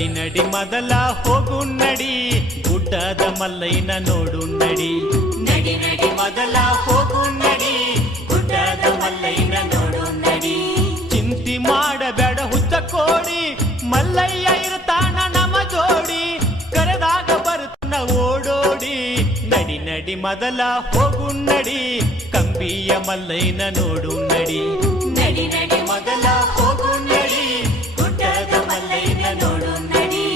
ನಡಿ ನಡಿ ಮೊದಲ ಹೋಗು ನಡಿ, ಗುಡ್ಡದ ಮಲ್ಲಯ್ಯನ ನೋಡು ನಡಿ. ನಡಿ ನಡಿ ಮೊದಲ ಹೋಗು ನಡಿ, ಗುಡ್ಡದ ಮಲ್ಲಯ್ಯನ ನೋಡು ನಡಿ. ಚಿಂತಿ ಮಾಡಬೇಡ ಹುಚ್ಚ ಕೋಡಿ, ಮಲ್ಲಯ್ಯ ಇರ್ತಾನ ನಮ್ಮ ಜೋಡಿ, ಕರೆದಾಗ ಬರುತ್ತಾನ ಓಡೋಡಿ. ನಡಿ ನಡಿ ಮೊದಲ ಹೋಗು ನಡಿ, ಕಂಬಿಯ ಮಲ್ಲಯ್ಯನ ನೋಡು ನಡಿ. ನಡಿ ನಡಿ ಮೊದಲ ಹೋಗು ನಡಿ, ಗುಡ್ಡದ ಮಲ್ಲಯ್ಯನ ನೋಡು ನಡಿ.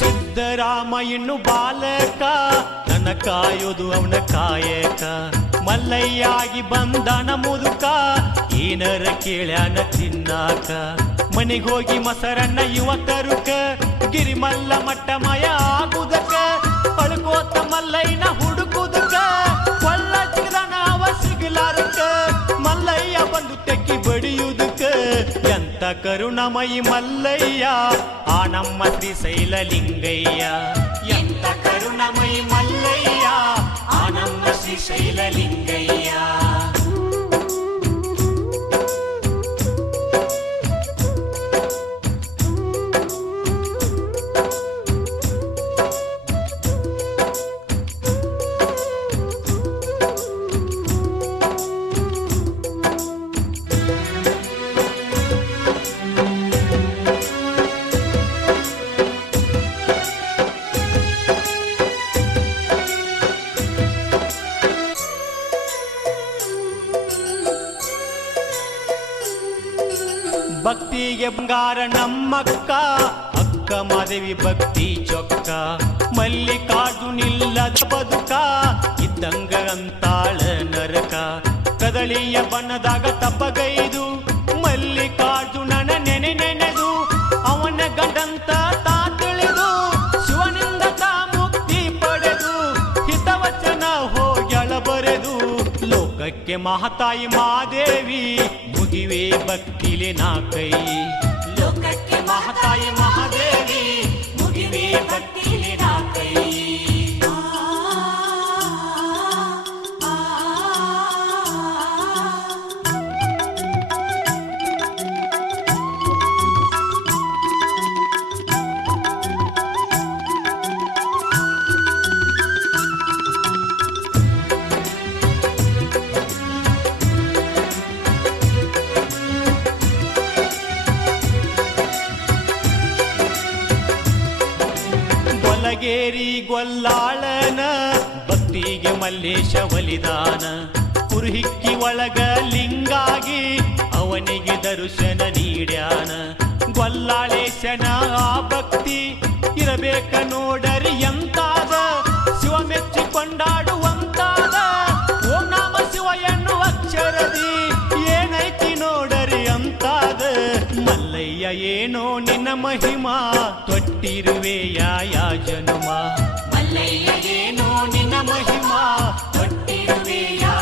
ಸಿದ್ದರಾಮ ಇನ್ನು ಬಾಲಕ, ನನ್ನ ಕಾಯೋದು ಅವನ ಕಾಯಕ. ಮಲ್ಲಯ್ಯಾಗಿ ಬಂದನ ಮುದುಕ, ಏನರ ಕೇಳ್ಯಾನ ತಿನ್ನಾಕ. ಮನೆಗೋಗಿ ಮೊಸರನ್ನ ಇವ ತರುಕ, ಗಿರಿಮಲ್ಲ ಮಟ್ಟ ಮಯ ಆಗುದಕ. ಅಳ್ಕೋತ ಮಲ್ಲಯ್ಯನ ಹುಡುಕುದಕ, ಕೊಳ್ಳ ಚಿಗದನ ಅವ ಸಿಗಲಾರಕ. ಮಲ್ಲಯ್ಯ ಬಂದು ತೆಕ್ಕಿ ಬಡಿಯುವುದಕ್ಕ, ಎಂತ ಕರುಣಮಯಿ ಮಲ್ಲಯ್ಯ ಆ ನಮ್ಮ ಶ್ರೀಶೈಲ ಲಿಂಗಯ್ಯ. ಎಂತ ಕರುಣಮಯಿ ಮಲ್ಲಯ್ಯ ಆ ನಮ್ಮ ಶ್ರೀಶೈಲ ಲಿಂಗಯ್ಯ. ಭಕ್ತಿಗೆ ಬಂಗಾರ ನಮ್ಮಕ್ಕ, ಅಕ್ಕ ಮಾದೇವಿ ಭಕ್ತಿ ಚೊಕ್ಕ. ಮಲ್ಲಿಕಾರ್ಜುನಿಲ್ಲದ ಬದುಕ, ಇದ್ದಂಗ ಅಂತಾಳ ನರಕ. ಕದಳಿಯ ಬಣ್ಣದಾಗ ತಪ್ಪಗೈದು, ಮಲ್ಲಿಕಾರ್ಜುನನ ನೆನೆ ನೆನೆದು. ಅವನ ಗಂಡಂತ ತಾ ತಿಳಿದು, ಶಿವನಿಂದ ತಾ ಮುಕ್ತಿ ಪಡೆದು. ಹಿತವಚನ ಹೋಗ್ಯಾಳ ಬರೆದು, ಲೋಕಕ್ಕೆ ಮಹಾತಾಯಿ ಮಾದೇವಿ ಮುಗಿವೆ ಭಕ್ತಿಲೆ ನಾ ಕೈ. ಲೋಕಕ್ಕೆ ಮಹಾತಾಯಿ ಮಹಾದೇವಿ ಮುಗಿವೆ ಭಕ್ತಿಲೆ ನಾ ಕೈ. ಗೊಲ್ಲಗೇರಿ ಗೊಲ್ಲಾಳನ, ಭಕ್ತಿಗೆ ಮಲ್ಲೇಶ ಒಲಿದಾನ. ಕುರುಹಿಕ್ಕಿ ಒಳಗ ಲಿಂಗಾಗಿ, ಅವನಿಗೆ ದರ್ಶನ ನೀಡ್ಯಾನ. ಗೊಲ್ಲಾಳೇಶನ ಆ ಭಕ್ತಿ ಇರಬೇಕ ನೋಡರಿ ಎಂತಾದ, ಶಿವ ಮೆಚ್ಚಿ ಕೊಂಡಾಡುವಂತಾದ. ಓಂ ನಾಮ ಶಿವ ಎನ್ನುವ ಅಕ್ಷರದಿ ಏನೈತಿ ನೋಡರಿ ಅಂತಾದ. ಮಲ್ಲಯ್ಯ ಏನೋ ನಿನ್ನ ಮಹಿಮಾ, ತೊಟ್ಟಿರುವೆ ಯಾ ಜನುಮ. ಮಲ್ಲಯ್ಯ ಏನೋ ನಿನ್ನ ಮಹಿಮಾ, ತೊಟ್ಟಿರುವೆ ಯಾ